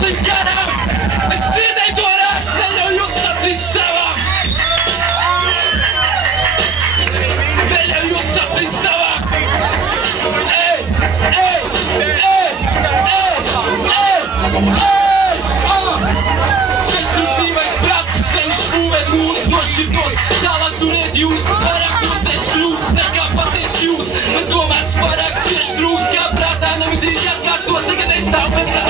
slim garām, es dzirdēju to rakstu, neļaujot sacīt savām. Neļaujot sacīt savām. Ej, ej, ej, ej, ej, ej, destruktīvais prāts, kas cenšas būvēt mūrus no šķirtos, tālāk turiet jūs, vairāk nocēs kļūdas, nekā paties jūtas, bet tomēr spārāk cieši trūks, kā prātā nevis ir jāatkārtot, tagad es tavu, bet